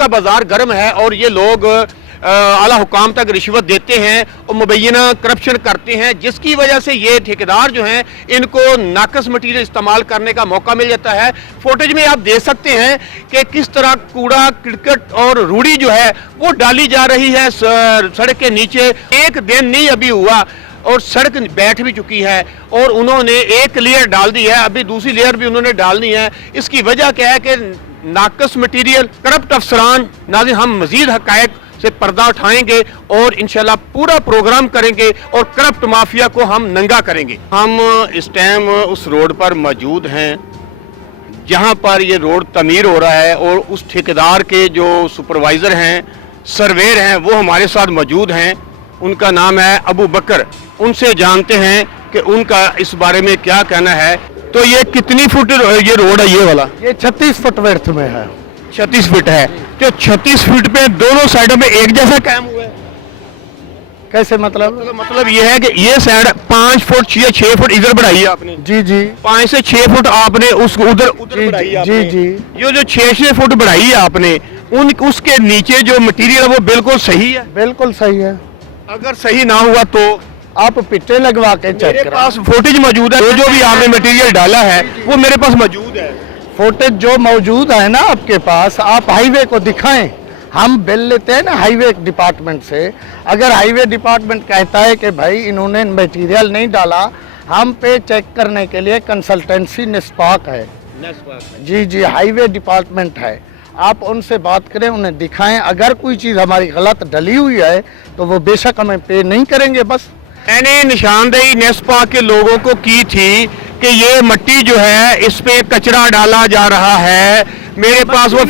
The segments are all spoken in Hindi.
का बाजार गर्म है और ये लोग आला हुकाम तक रिश्वत देते हैं और मुबैना करप्शन करते हैं, जिसकी वजह से ये ठेकेदार जो हैं इनको नाकस मटीरियल इस्तेमाल करने का मौका मिल जाता है। फुटेज में आप देख सकते हैं कि किस तरह कूड़ा क्रिकेट और रूढ़ी जो है वो डाली जा रही है सड़क के नीचे। एक दिन नहीं अभी हुआ और सड़क बैठ भी चुकी है और उन्होंने एक लेयर डाल दी है, अभी दूसरी लेयर भी उन्होंने डालनी है। इसकी वजह क्या है कि नाकस मटीरियल, करप्ट अफसरान। नाज़रीन, हम मजीद हकायक से पर्दा उठाएंगे और इंशाल्लाह पूरा प्रोग्राम करेंगे और करप्ट माफिया को हम नंगा करेंगे। हम इस टाइम उस रोड पर मौजूद हैं जहां पर ये रोड तमीर हो रहा है और उस ठेकेदार के जो सुपरवाइज़र हैं, सर्वेयर हैं, वो हमारे साथ मौजूद हैं। उनका नाम है अबू बकर। उनसे जानते हैं कि उनका इस बारे में क्या कहना है। तो ये कितनी फुट ये रोड है ये वाला? ये 36 फुट वर्थ में है। 36 फीट है। तो 36 फीट पे दोनों साइडों में एक जैसा काम हुआ है? कैसे मतलब? मतलब ये है कि ये साइड 5 फुट या 6 फुट इधर बढ़ाई है आपने? जी जी। 5 से 6 फुट आपने उसको उधर बढ़ाई है आपने? जी जी। ये जो 6 फुट बढ़ाई है आपने, उसके नीचे जो मटेरियल है वो बिल्कुल सही है? बिल्कुल सही है। अगर सही ना हुआ तो आप पिट्टे लगवा के चेक मेरे पास फुटेज मौजूद है। जो भी आपने मटेरियल डाला है वो मेरे पास मौजूद है। फुटेज जो मौजूद है ना आपके पास, आप हाईवे को दिखाएं। हम बिल लेते हैं ना हाईवे डिपार्टमेंट से। अगर हाईवे डिपार्टमेंट कहता है कि भाई इन्होंने मटेरियल नहीं डाला, हम पे चेक करने के लिए कंसल्टेंसी निस्पाक है। जी जी, हाईवे डिपार्टमेंट है। आप उनसे बात करें, उन्हें दिखाएं। अगर कोई चीज़ हमारी गलत डली हुई है तो वो बेशक हमें पे नहीं करेंगे। बस मैंने निशानदेही नेस्पा के लोगों को की थी कि ये मिट्टी जो है इस पे कचरा डाला जा रहा है। मेरे पास वो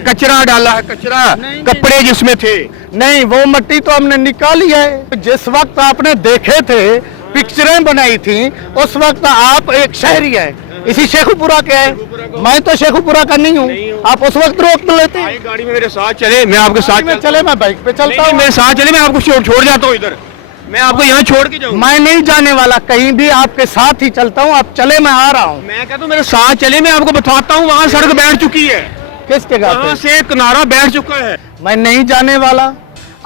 कचरा डाला है, कचरा कपड़े जिसमें थे। नहीं, वो मिट्टी तो हमने निकाली है। जिस वक्त आपने देखे थे, पिक्चरें बनाई थी, उस वक्त आप एक शहरी है, इसी शेखुपुरा के हैं। मैं तो शेखुपुरा का नहीं हूँ। आप उस वक्त रोक लेते हैं। गाड़ी में मेरे साथ चले, मैं आपके साथ चले, मैं बाइक पे चलता हूँ। मेरे साथ चले, मैं आपको छोड़ जाता हूँ इधर। मैं आपको यहाँ छोड़ के जाऊँ? मैं नहीं जाने वाला कहीं भी, आपके साथ ही चलता हूँ। आप चले, मैं आ रहा हूँ। मैं कहता हूँ मेरे साथ चले, मैं आपको बताता हूँ। वहाँ सड़क बैठ चुकी है। किस जगह पे? से किनारा बैठ चुका है। मैं नहीं जाने वाला,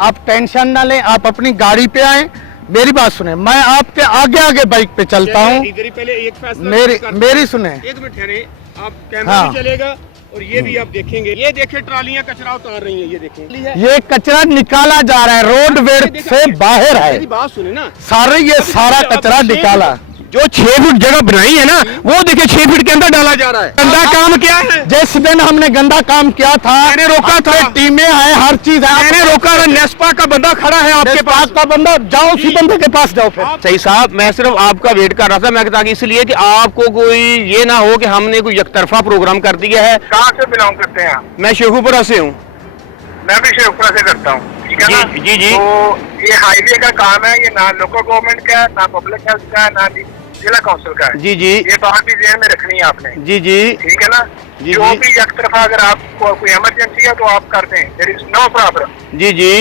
आप टेंशन ना लें। आप अपनी गाड़ी पे आए, मेरी बात सुने। मैं आपके आगे आगे बाइक पे चलता हूँ। इधर ही पहले एक फैसला मेरी सुने। एक मिनट ठहरे, आप कैमरा भी चलेगा और ये भी आप देखेंगे। ये देखिए ट्रालियां कचरा उतार रही हैं। ये देखें, ये कचरा निकाला जा रहा है, रोड वेड से बाहर है। मेरी बात सुने ना, सारे ये सारा कचरा निकाला। जो 6 फीट जगह बनाई है ना, वो देखिए 6 फीट के अंदर डाला जा रहा है। गंदा काम क्या है? जिस दिन हमने गंदा काम किया था, मैंने रोका था। टीमें हैं, हर चीज है। मैंने रोका था। नेस्पा का बंदा खड़ा है आपके पास का बंदा, जाओ उसी बंदे के पास जाओ। फिर सही साहब, मैं सिर्फ आपका वेट कर रहा था। मैं कहता इसलिए कि आपको कोई ये ना हो कि हमने कोई एकतरफा प्रोग्राम कर दिया है। कहाँ से बिलोंग करते हैं आप? मैं शेखुपुरा से हूँ। मैं भी शेखुपुरा से करता हूँ। ठीक है ना? जी जी। तो ये हाईवे का काम है, ये ना लोकल गवर्नमेंट का है, ना पब्लिक हेल्थ का है, ना जिला काउंसिल का है। जी जी। ये बात भी ध्यान में रखनी है आपने। जी जी। ठीक है ना? जी जो भी एक तरफा अगर आपको कोई इमरजेंसी है तो आप कर दें, देयर इज नो प्रॉब्लम। जी जी।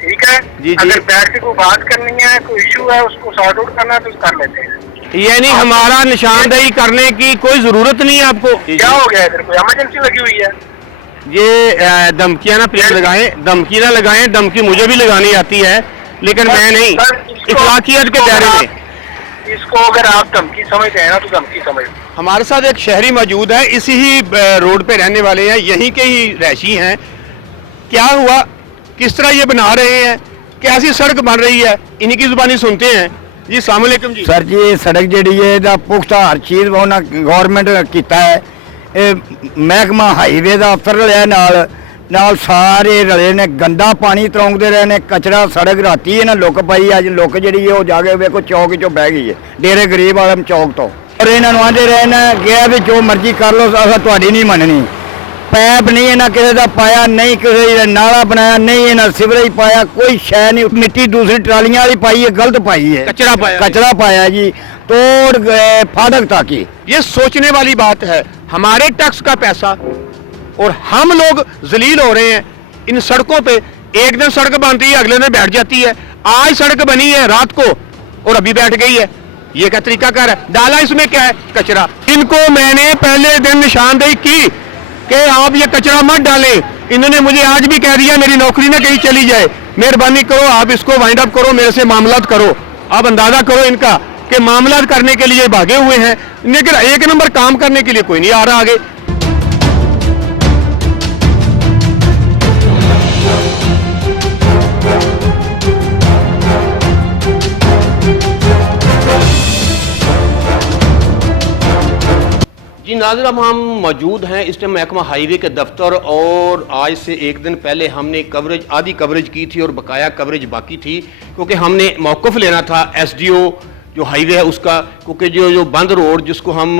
ठीक है? जी। अगर बैठ के कोई बात करनी है, कोई इशू है, उसको सॉर्ट आउट करना है तो कर लेते हैं। यानी हमारा निशानदेही करने की कोई जरूरत नहीं है आपको? क्या हो गया इधर? कोई इमरजेंसी लगी हुई है? ये धमकियां ना प्लीज लगाएं, धमकी ना लगाएं। धमकी मुझे भी लगानी आती है, लेकिन मैं नहीं, इखलाकियत के दायरे में। इसको अगर आप धमकी समझते हैं ना तो धमकी समझ। हमारे साथ एक शहरी मौजूद है, इसी ही रोड पे रहने वाले हैं, यहीं के ही रहशी हैं। क्या हुआ, किस तरह ये बना रहे हैं, कैसी सड़क बन रही है, इन्हीं की जुबानी सुनते हैं। जी अस्सलाम वालेकुम जी। सर जी, सड़क जी है पुख्ता हर चीज़ गौरमेंट किया है। महकमा हाईवे का अफसर रहा नाल सारे रले ने। गंदा पानी तरौंदे रहे ने, कचरा सड़क राती है ना लुक पाई। अज लुक जी वो जाके वेखो चौक चो बह गई है, डेरे गरीब वाले चौक तो। और इन्होंने आते रहे ने गया भी जो मर्जी कर लो, अस तुहाडी नहीं मननी। पैप नहीं इन्हें किसी का पाया, नहीं किसी नाला बनाया, नहीं इन्हें सिवरेज पाया, कोई शय नहीं। मिट्टी दूसरी ट्रालियां वाली पाई है, गलत पाई है। कचरा पाया जी, तोड़ फाटक ताकि। ये सोचने वाली बात है, हमारे टैक्स का पैसा और हम लोग जलील हो रहे हैं इन सड़कों पे। एक दिन सड़क बनती है, अगले दिन बैठ जाती है। आज सड़क बनी है रात को और अभी बैठ गई है। ये क्या तरीका कर है? डाला इसमें क्या है? कचरा। इनको मैंने पहले दिन निशानदेही की कि आप ये कचरा मत डालें। इन्होंने मुझे आज भी कह दिया मेरी नौकरी ना कहीं चली जाए, मेहरबानी करो आप इसको वाइंड अप करो, मेरे से मामलात करो। आप अंदाजा करो इनका कि मामलात करने के लिए भागे हुए हैं, लेकिन एक नंबर काम करने के लिए कोई नहीं आ रहा आगे। जी नाज़रीन, अब हम मौजूद हैं इस टाइम महकमा हाईवे के दफ्तर, और आज से एक दिन पहले हमने कवरेज आधी कवरेज की थी और बकाया कवरेज बाकी थी, क्योंकि हमने मौक़िफ़ लेना था एसडीओ जो हाईवे है उसका, क्योंकि जो बंद रोड जिसको हम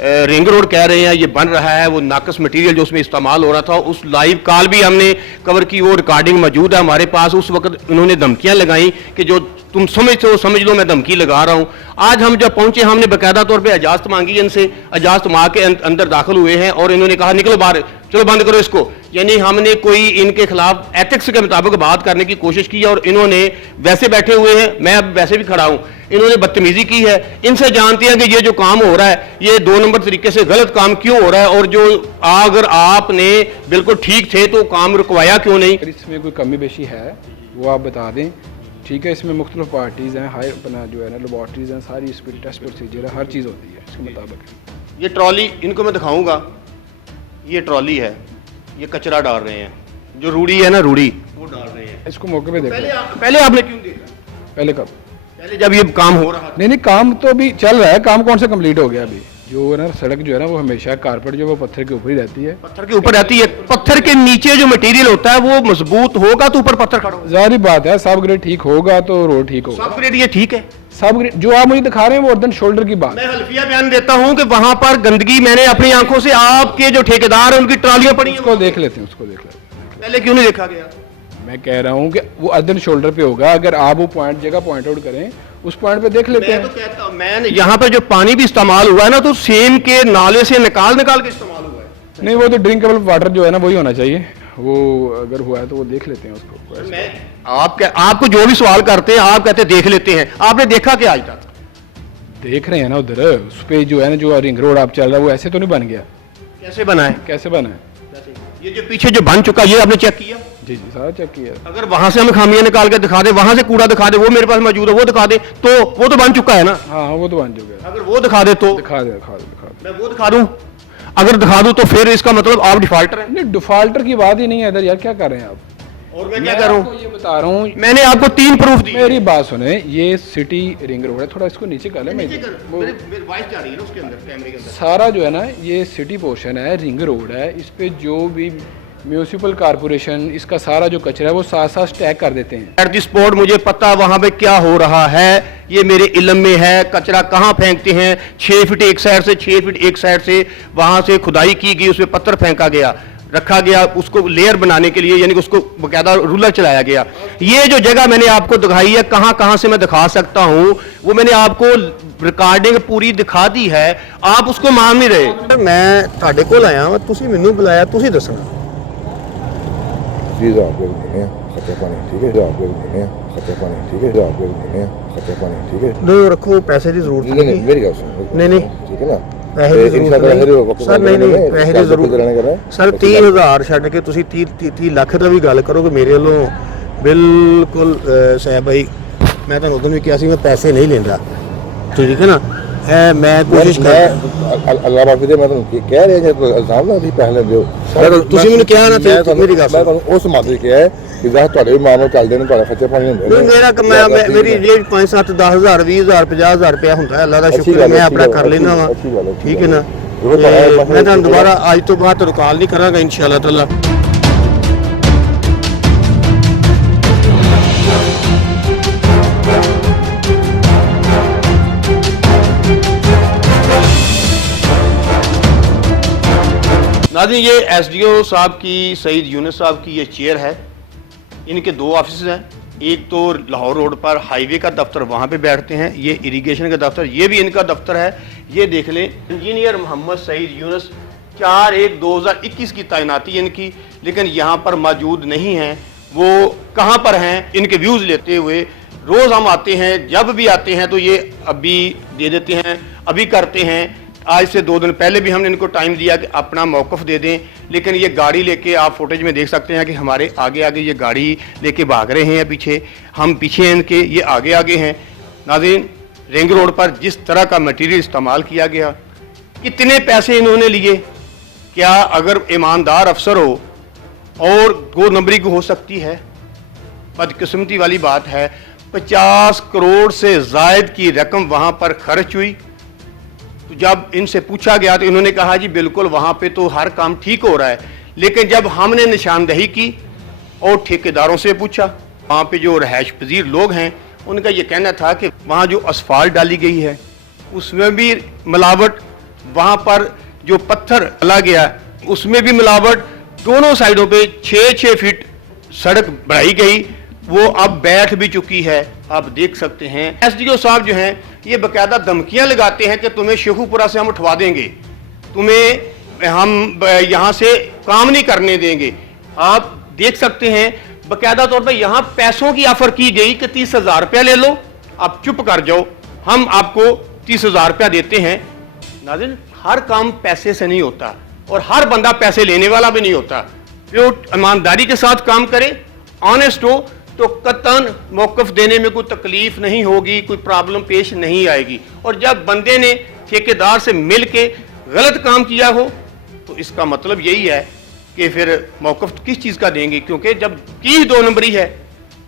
रिंग रोड कह रहे हैं ये बन रहा है, वो नाकस मटेरियल जो उसमें इस्तेमाल हो रहा था, उस लाइव कॉल भी हमने कवर की, वो रिकॉर्डिंग मौजूद है हमारे पास। उस वक्त इन्होंने धमकियां लगाई कि जो तुम समझते हो समझ लो, मैं धमकी लगा रहा हूं। आज हम जब पहुंचे हमने बाकायदा तौर पे इजाजत मांगी इनसे, इजाजत मांग के अंदर दाखिल हुए हैं और इन्होंने कहा निकलो बाहर, चलो बंद करो इसको। यानी हमने कोई इनके खिलाफ एथिक्स के मुताबिक बात करने की कोशिश की और इन्होंने वैसे बैठे हुए हैं, मैं अब वैसे भी खड़ा हूं, इन्होंने बदतमीजी की है। इनसे जानते हैं कि ये जो काम हो रहा है ये 2 नंबर तरीके से गलत काम क्यों हो रहा है, और जो अगर आपने बिल्कुल ठीक थे तो काम रुकवाया क्यों नहीं। इसमें कोई कमी बेशी है वो आप बता दें, ठीक है। इसमें मुख्तलिफ पार्टीज़ हैं, हाई अपना जो है ना लेबॉर्ट्रीज हैं, सारी इस पर टेस्ट प्रोसीजर है, हर चीज़ होती है इसके मुताबिक। ये ट्रॉली इनको मैं दिखाऊंगा, ये ट्रॉली है, ये कचरा डाल रहे हैं, जो रूढ़ी है ना रूढ़ी वो डाल रहे हैं। इसको मौके पे देखो। पहले आपने क्यों देखा? पहले कब? पहले जब ये काम हो रहा था। नहीं, काम तो अभी चल रहा है, काम कौन सा कंप्लीट हो गया? अभी जो है ना सड़क जो है ना वो हमेशा कारपेट जो है वो पत्थर के ऊपर ही रहती है। पत्थर के ऊपर रहती है, पत्थर के नीचे जो मटेरियल होता है वो मजबूत होगा तो ऊपर पत्थर खड़ा होगा। जाहिर बात है, सब ग्रेड ठीक होगा तो रोड ठीक होगा। सब ग्रेड ये ठीक है, सब ग्रेड जो आप मुझे दिखा रहे हैं वो अर्दन शोल्डर की बात। मैं हल्फिया बयान देता हूं कि वहां पर गंदगी मैंने अपनी आंखों से, आपके जो ठेकेदार हैं उनकी ट्रालियां पड़ी हैं, उसको देख लेते हैं, उसको देख लेते हैं। पहले क्यों नहीं देखा गया? मैं कह रहा हूँ कि वो अर्दन शोल्डर पे होगा, अगर आप वो पॉइंट जगह पॉइंट आउट करें उस पॉइंट पे देख लेते मैं हैं। तो कहता हूं, मैं यहाँ पर जो पानी भी इस्तेमाल हुआ है ना तो सेम के नाले से निकाल के इस्तेमाल हुआ है। नहीं, वो तो ड्रिंकेबल वाटर जो है ना वही होना चाहिए, वो अगर हुआ है तो वो देख लेते हैं उसको। मैं आपको जो भी सवाल करते हैं आप कहते देख लेते हैं, आपने देखा क्या आज तक? देख रहे हैं ना उधर उस पे जो है ना जो रिंग रोड आप चल रहा है वो ऐसे तो नहीं बन गया। कैसे बना है? कैसे बना है? ये जो पीछे जो बन चुका ये आपने चेक किया? जी जी, सारा चेक किया। अगर वहां से हमें खामियां निकाल के दिखा दे, वहां से कूड़ा दिखा दे, वो मेरे पास मौजूद है वो दिखा दे, तो वो तो बन चुका है ना। हाँ वो तो बन चुका है। अगर वो दिखा दे तो दिखा दे। मैं वो दिखा दूं, अगर दिखा दूं तो फिर इसका मतलब आप डिफॉल्टर हैं। नहीं, डिफॉल्टर की बात ही नहीं है इधर यार, क्या कर रहे हैं आप? और मैं क्या करूं? ये बता रहा हूँ, मैंने आपको 3 प्रूफ दिए। मेरी बात सुने, ये सिटी रिंग रोड है, थोड़ा इसको नीचे कर ले। मेरी वॉइस जा रही है ना उसके अंदर, कैमरे के अंदर। सारा जो है ना ये सिटी पोर्शन है, रिंग रोड है, इस पे जो भी म्यूनिसिपल कारपोरेशन इसका सारा जो कचरा है वो साथ साथ स्टैक कर देते हैं। एट द स्पॉट मुझे पता वहां पे क्या हो रहा है, ये मेरे इल्म में है। कचरा कहाँ फेंकते हैं? 6 फीट एक साइड से, 6 फीट एक साइड से वहां से खुदाई की गई, उसमें पत्थर फेंका गया, रखा गया उसको लेयर बनाने के लिए, यानी कि उसको बाकायदा रूलर चलाया गया। ये जो जगह मैंने आपको दिखाई है, कहां से मैं दिखा सकता हूं, वो मैंने आपको रिकॉर्डिंग पूरी दिखा दी है, आप उसको मान नहीं रहे। मैं ਤੁਹਾਡੇ ਕੋਲ ਆਇਆ ਹਾਂ, ਤੁਸੀਂ ਮੈਨੂੰ ਬੁਲਾਇਆ, ਤੁਸੀਂ ਦੱਸਣਾ। चीज़ आपको भी देने हैं खर्चा पानी, ठीक है? जो आपको भी देने हैं खर्चा पानी, ठीक है? जो आपको भी देने हैं खर्चा पानी, ठीक है? दो रखो, पैसे की जरूरत नहीं, मेरी गल सुनो। नहीं, ठीक है ना? ਪੈਸੇ ਦੀ ਜ਼ਰੂਰਤ ਨਹੀਂ ਸਰ, ਨਹੀਂ ਪੈਸੇ ਦੀ ਜ਼ਰੂਰਤ ਸਰ 30,000 ਛੱਡ ਕੇ ਤੁਸੀਂ 30 ਲੱਖ ਦਾ ਵੀ ਗੱਲ ਕਰੋ ਕਿ ਮੇਰੇ ਵੱਲੋਂ ਬਿਲਕੁਲ ਸਾਹਿਬ ਭਾਈ, ਮੈਂ ਤੁਹਾਨੂੰ ਉਦੋਂ ਵੀ ਕਿਹਾ ਸੀ ਮੈਂ ਪੈਸੇ ਨਹੀਂ ਲੈਂਦਾ, ਠੀਕ ਹੈ ਨਾ? ਮੈਂ ਕੋਸ਼ਿਸ਼ ਕਰ ਅੱਲਾਹ ਮਾਫੀ ਦੇ, ਮੈਂ ਤੁਹਾਨੂੰ ਕਹਿ ਰਿਹਾ ਜੇ ਇਲਜ਼ਾਮ ਨਾ ਤੁਸੀਂ ਪੈਸੇ ਲੈਂਦੇ ਹੋ ਸਰ, ਤੁਸੀਂ ਮੈਨੂੰ ਕਿਹਾ ਨਾ ਮੇਰੀ ਗੱਲ ਮੈਂ ਤੁਹਾਨੂੰ ਉਸ ਮਾਦਰੀ ਕਿਹਾ ਹੈ ਕਿ ਜਾਂ ਤੁਹਾਡੇ ਵੀ ਮਾਮਲੇ ਚੱਲਦੇ ਨੇ, ਤੁਹਾਡਾ ਖਰਚਾ ਪਾਣੀ ਹੁੰਦਾ ਨਹੀਂ, ਮੇਰਾ ਮੇਰੀ ਰੇਟ 5 7 10,000 20,000 50,000 ਰੁਪਇਆ ਹੁੰਦਾ ਹੈ, ਅੱਲਾ ਦਾ ਸ਼ੁਕਰ ਹੈ, ਮੈਂ ਆਪਣਾ ਕਰ ਲੈਣਾ ਵਾ, ਠੀਕ ਹੈ ਨਾ? ਮੈਂ ਤੁਹਾਨੂੰ ਦੁਬਾਰਾ ਅੱਜ ਤੋਂ ਬਾਅਦ ਕਾਲ ਨਹੀਂ ਕਰਾਂਗਾ ਇਨਸ਼ਾਅੱਲਾ ਤਾਲਾ। नाज़रीन, ये एसडीओ साहब की, सईद यूनुस साहब की ये चेयर है, इनके 2 ऑफिस हैं। एक तो लाहौर रोड पर हाईवे का दफ्तर, वहाँ पे बैठते हैं, ये इरिगेशन का दफ्तर, ये भी इनका दफ्तर है। ये देख लें, इंजीनियर मोहम्मद सईद यूनुस 4/1/2021 की तैनाती इनकी, लेकिन यहाँ पर मौजूद नहीं हैं। वो कहाँ पर हैं, इनके व्यूज़ लेते हुए रोज़ हम आते हैं, जब भी आते हैं तो ये अभी दे देते हैं, अभी करते हैं, आज से 2 दिन पहले भी हमने इनको टाइम दिया कि अपना मौक़िफ़ दे दें, लेकिन ये गाड़ी लेके आप फुटेज में देख सकते हैं कि हमारे आगे आगे ये गाड़ी लेके भाग रहे हैं, पीछे हम पीछे हैं इनके, ये आगे आगे हैं। नाज़रीन, रिंग रोड पर जिस तरह का मटीरियल इस्तेमाल किया गया, कितने पैसे इन्होंने लिए, क्या अगर ईमानदार अफसर हो और 2 नंबरी को हो सकती है? बदकिस्मती वाली बात है। 50 करोड़ से ज़ायद की रकम वहाँ पर खर्च हुई। तो जब इनसे पूछा गया तो इन्होंने कहा जी बिल्कुल वहाँ पे तो हर काम ठीक हो रहा है, लेकिन जब हमने निशानदही की और ठेकेदारों से पूछा, वहाँ पे जो रहायश पजीर लोग हैं, उनका ये कहना था कि वहाँ जो असफाल्ट डाली गई है उसमें भी मिलावट, वहाँ पर जो पत्थर डाला गया उसमें भी मिलावट, दोनों साइडों पे 6-6 फीट सड़क बढ़ाई गई, वो अब बैठ भी चुकी है। आप देख सकते हैं एसडीओ साहब जो हैं ये बाकायदा धमकियां लगाते हैं कि तुम्हें शेखुपुरा से हम उठवा देंगे, तुम्हें हम यहाँ से काम नहीं करने देंगे। आप देख सकते हैं बाकायदा तौर पर यहाँ पैसों की ऑफर की गई कि 30,000 रुपया ले लो, आप चुप कर जाओ, हम आपको 30,000 रुपया देते हैं। नाज़रीन, हर काम पैसे से नहीं होता और हर बंदा पैसे लेने वाला भी नहीं होता। जो ईमानदारी के साथ काम करे, ऑनेस्ट हो, तो कतन मौक़िफ़ देने में कोई तकलीफ नहीं होगी, कोई प्रॉब्लम पेश नहीं आएगी। और जब बंदे ने ठेकेदार से मिल के गलत काम किया हो तो इसका मतलब यही है कि फिर मौक़िफ़ किस चीज़ का देंगे, क्योंकि जब की 2 नंबरी है,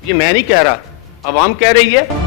ये मैं नहीं कह रहा, अवाम कह रही है।